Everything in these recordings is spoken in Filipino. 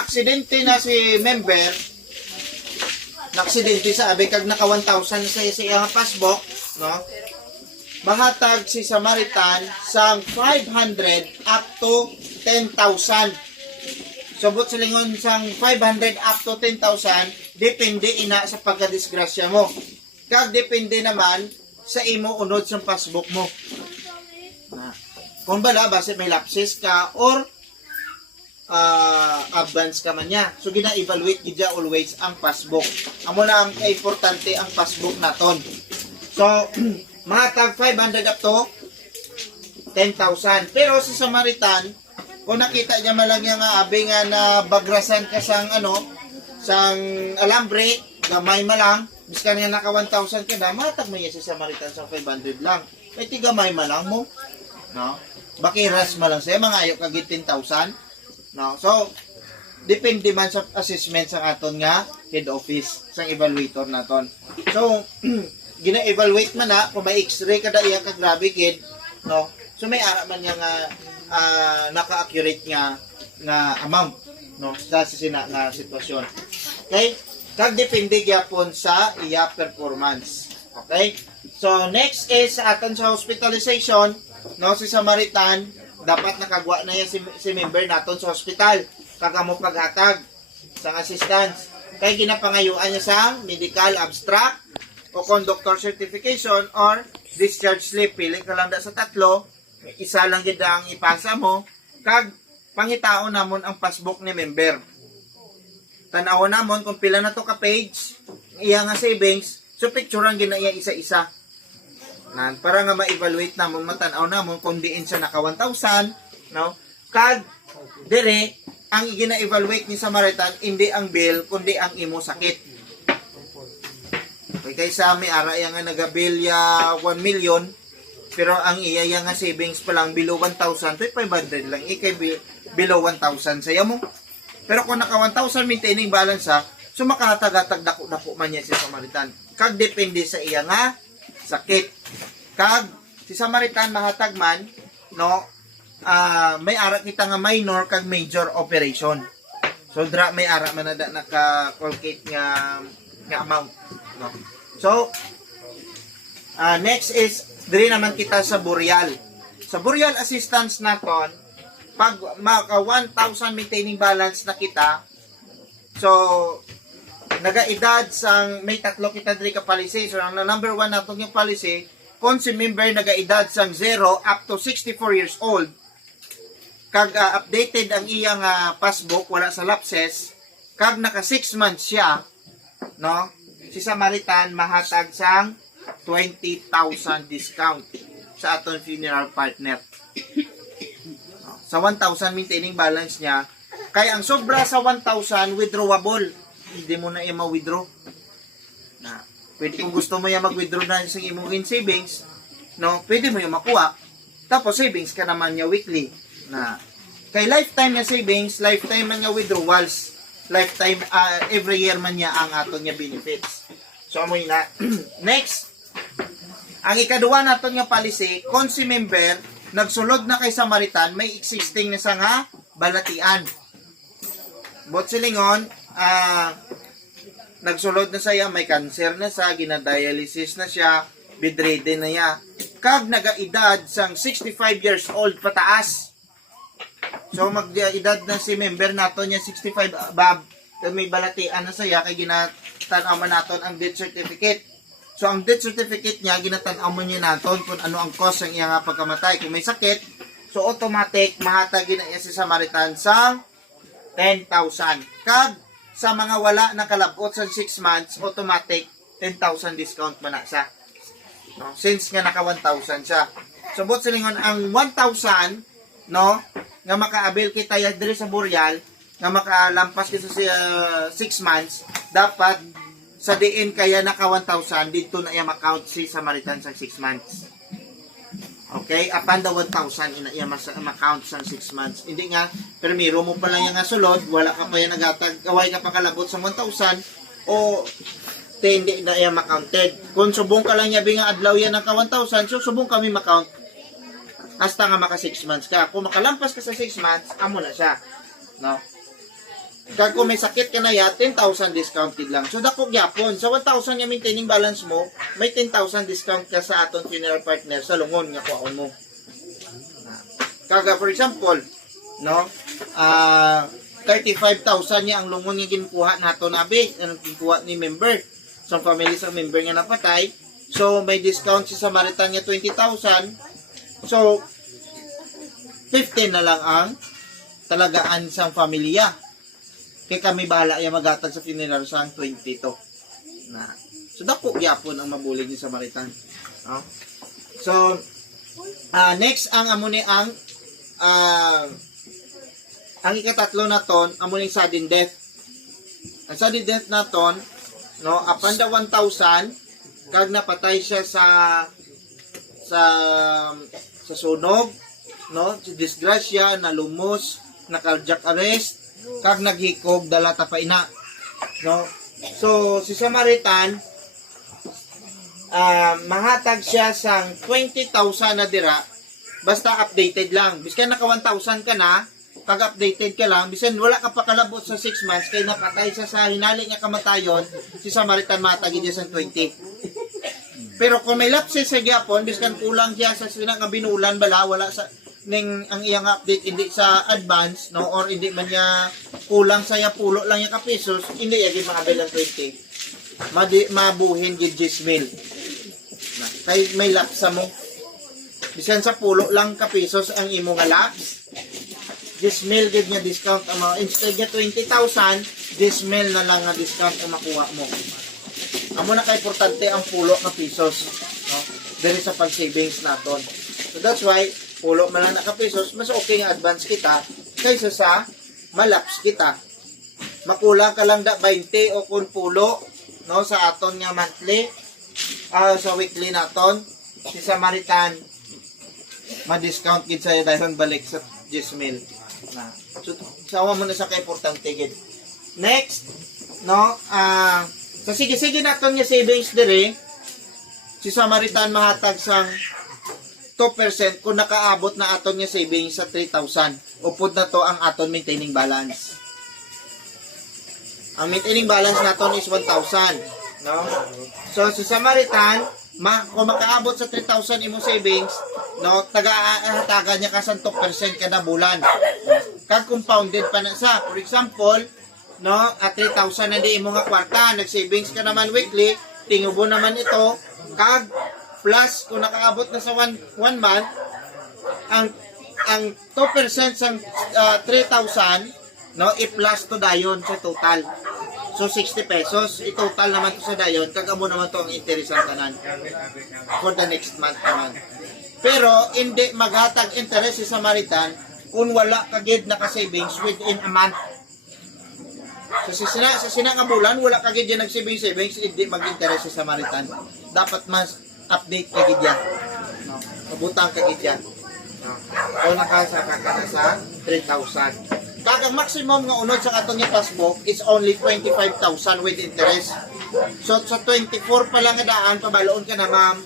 aksidente na si member, na-aksidente sa abi kag naka 1,000 sa iyang passbook, no? Mahatag si Samaritan sang 500 up to 10,000. Subot silingon sang 500 up to 10,000, depende ina sa pagkadisgrasya mo. Kag depende naman sa imo unod sa passbook mo. Kung bala, base may lapses ka or advance ka man niya. So, gina-evaluate gidya always ang passbook. Amo na ang importante ang passbook naton. So, mga tag 500 up to 10,000. Pero sa Samaritan, kung nakita niya malang yung abi nga na bagrasan ka sang sang alambre, gamay malang, biskan nga naka 1,000 ka na, matag mo niya sa Samaritan sa 500 lang. May tigamay malang mo. No? Bakiras malang siya, mga ayo kag 10,000. No? So, depende man sa assessment sa aton nga head office, sang evaluator naton. So, gina-evaluate man na, kung may x-ray kada iya kag grabe kid, no? So, may ara man nga naka-accurate nga amount, no? Sa sina nga sitwasyon. Okay? Kag depende gyapon sa iya performance. Okay? So, next is sa aton sa hospitalization, no? Si Samaritan, dapat nakagwa na yan si member naton sa hospital. Kagamo paghatag sang assistance. Kay ginapangayuan niya sa medical abstract o conductor certification or discharge slip. Pili ka lang da sa tatlo, isa lang gid ang ipasa mo, kag pangitao namon ang passbook ni member. Tan-aw namon kung pila na to ka page, iya nga savings, so picturean gid na iya isa-isa. Para nga ma-evaluate namon, matan-aw namon kung diin sa naka 1,000, no? Kag dire ang gina-evaluate ni Samaritan hindi ang bill kundi ang imo sakit. Okay, kaysa may ara yang nga nagabilya 1 million pero ang iya yang nga savings pa lang below 1,000, 500 lang ikay below 1,000 saya mo. Pero kung naka 1,000 maintaining balance ha, so makahatag-hatag dako-dako man niya si Samaritan. Kag depende sa iya nga sakit. Kag si Samaritan mahatag man, no, may ara kita nga minor kag major operation. So dra may ara man na naka-calculate nga amount, no. So next is diri naman kita sa burial. Sa burial assistance naton, pag maka 1,000 maintaining balance na kita, so naga-edad sang may tatlo kita diri ka policy. So ang number 1 natong yung policy, kung si member naga-edad sang 0 up to 64 years old, kag updated ang iyang passbook, wala sa lapses, kag naka 6 months siya, no, si Samaritan mahatag sang 20,000 discount sa aton funeral partner. Sa 1,000 maintaining balance niya, kaya ang sobra sa 1,000 withdrawable, hindi mo na i-withdraw. Na pwede kung gusto mo yung mag-withdraw na sa imong in savings, no, pwede mo yung makuha. Tapos savings ka naman niya weekly. Na kay lifetime niya savings, lifetime man niya withdrawals, lifetime every year man niya ang aton niya benefits. So amoy na. Next, ang ikaduha naton nga policy, kung si member nagsulod na kay Samaritan, may existing na sa nga balatian. Bot silingon, nagsulod na siya, may cancer na siya, ginadialysis na siya, bedridden na siya. Kag nagaedad sang 65 years old pataas. So mag-edad na si member nato niya 65 above, may balatian na siya, kay ginatanaw man naton ang death certificate. So ang death certificate niya, ginatanaw man niya naton kung ano ang cause ng iyang pagkamatay. Kung may sakit, so automatic mahatagin na si Samaritan sang 10,000. Kag sa mga wala na kalabot sa 6 months, automatic 10,000 discount man na siya. No? Since nga naka 1,000 siya. So bot silingon ang 1,000, no, nga maka-avail kita ya diri sa burial, nga makalampas kita sa 6 months, dapat sa diin kaya naka 1,000 dito na iya ma-count si Samaritan sa 6 months. Okay, upon the 1,000 ina iya ma-count sa 6 months. Hindi nga permiro mo pa lang nga sulod, wala ka pa yan nagatag, away ka pa kalabot sa 1,000 o hindi na iya ma-counted. Kung subong ka lang yabi nga adlaw yan naka 1,000, so subong kami ma-count hasta nga maka 6 months ka. Kung makalampas ka sa 6 months, amo na siya. No? Kag kung may sakit ka na ya, 10,000 discounted lang. So dako gyapon. Sa 1,000 nga maintaining balance mo, may 10,000 discount ka sa aton funeral partner sa lungon nga kuhaon mo. Kaga for example, no? 35,000 niya ang lungon nga ginukuha nato nabi, ang ginukuha ni member. So family sa member nga napatay. So may discount si Samaritan nga 20,000. So 15 na lang ang talagaan sa pamilya. Kaya kami bahala yung magatag sa funeral sa 22. Na. So dako gyapon ang mabulig ni Samaritan. No? So next ang amo ni ang ikatatlo na ton amo ning sudden death. Ang sudden death na ton, no, upon the 1,000 kag napatay siya sa sunog, no, si disgrasya, nalumos, na cardiac arrest, kag naghikog dala ta pa ina, no. So si Samaritan mahatag siya sang 20,000 na dira basta updated lang. Biskan naka 1,000 ka na, pag updated ka lang, bisan wala ka pa kalabot sa 6 months kay napatay siya sa hinali nga kamatayon, si Samaritan matagi niya sang 20. Pero kung may lapses sa gyapon, biskan kulang siya sa sina nga binulan bala, wala sa ning ang iyang update hindi sa advance, no, or hindi man niya kulang sa pulo lang yung kapisos, hindi yagi makabel ang 20. Mabuhin gid 10,000. Kay may lapsa mo. Bisan sa pulo lang kapisos ang imo nga laps, 10,000 gid nga discount ang mga, instead nga 20,000, 10,000 na lang nga discount ang makuha mo. Amo na kay importante ang pulo nga pisos, no? Diri sa pag-savings naton. So that's why pulo man lang na kapisos, mas okay nga advance kita kaysa sa malaps kita. Makulang ka lang da 20 o kung pulo, no, sa aton nga monthly, sa weekly naton, si Samaritan ma-discount gid sa dahon balik sa 10,000 na. So sawa mo na sa kay importante gid. Next, no, sa sige naton nga savings dire, si Samaritan mahatag sang 2% kung nakaabot na aton nga savings sa 3,000. Upod na to ang aton maintaining balance. Ang maintaining balance naton is 1,000, no? So si Samaritan, kung makaabot sa 3,000 imo savings, no, taga-hatagan niya ka sa 2% kada bulan. Kag compounded pa na sa, for example, no, at 3,000 na di imo nga kwarta, nag-savings ka naman weekly, tingubo naman ito, kag plus kung nakaabot na sa 1 month, ang 2% sa 3,000, no, i-plus to dayon sa total. So 60 pesos, i-total naman to sa dayon, kag amo naman to ang interest ang tanan for the next month naman. Pero hindi maghatag interest si Samaritan kung wala kagid naka-savings within a month. So sa sina nga bulan wala kagid yan nag-savings, hindi mag-interest si Samaritan. Dapat mas update kagid yan. No, mabutang kagid yan. No. O nakasaka ka na sa 3,000. Kagang maximum nga unod sa atong passbook is only 25,000 with interest. So sa 24 pa lang nga daan, pabaloon ka na ma'am,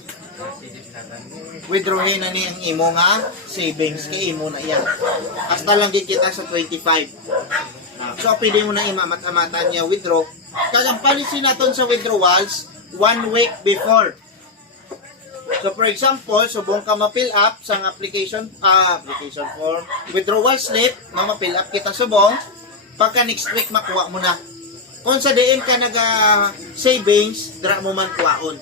withdrawin na ni ang imo nga savings kay imo na yan. Hasta lang kita sa 25. So pwede mo na imamat-amatan niya withdraw. Kagang policy naton sa withdrawals 1 week before. So for example, subong ka ma-fill up sa application form, withdrawal slip, na ma-fill up kita subong, pagka next week makuha mo na. Kung sa diin ka naga savings, dra mo man kuhaon.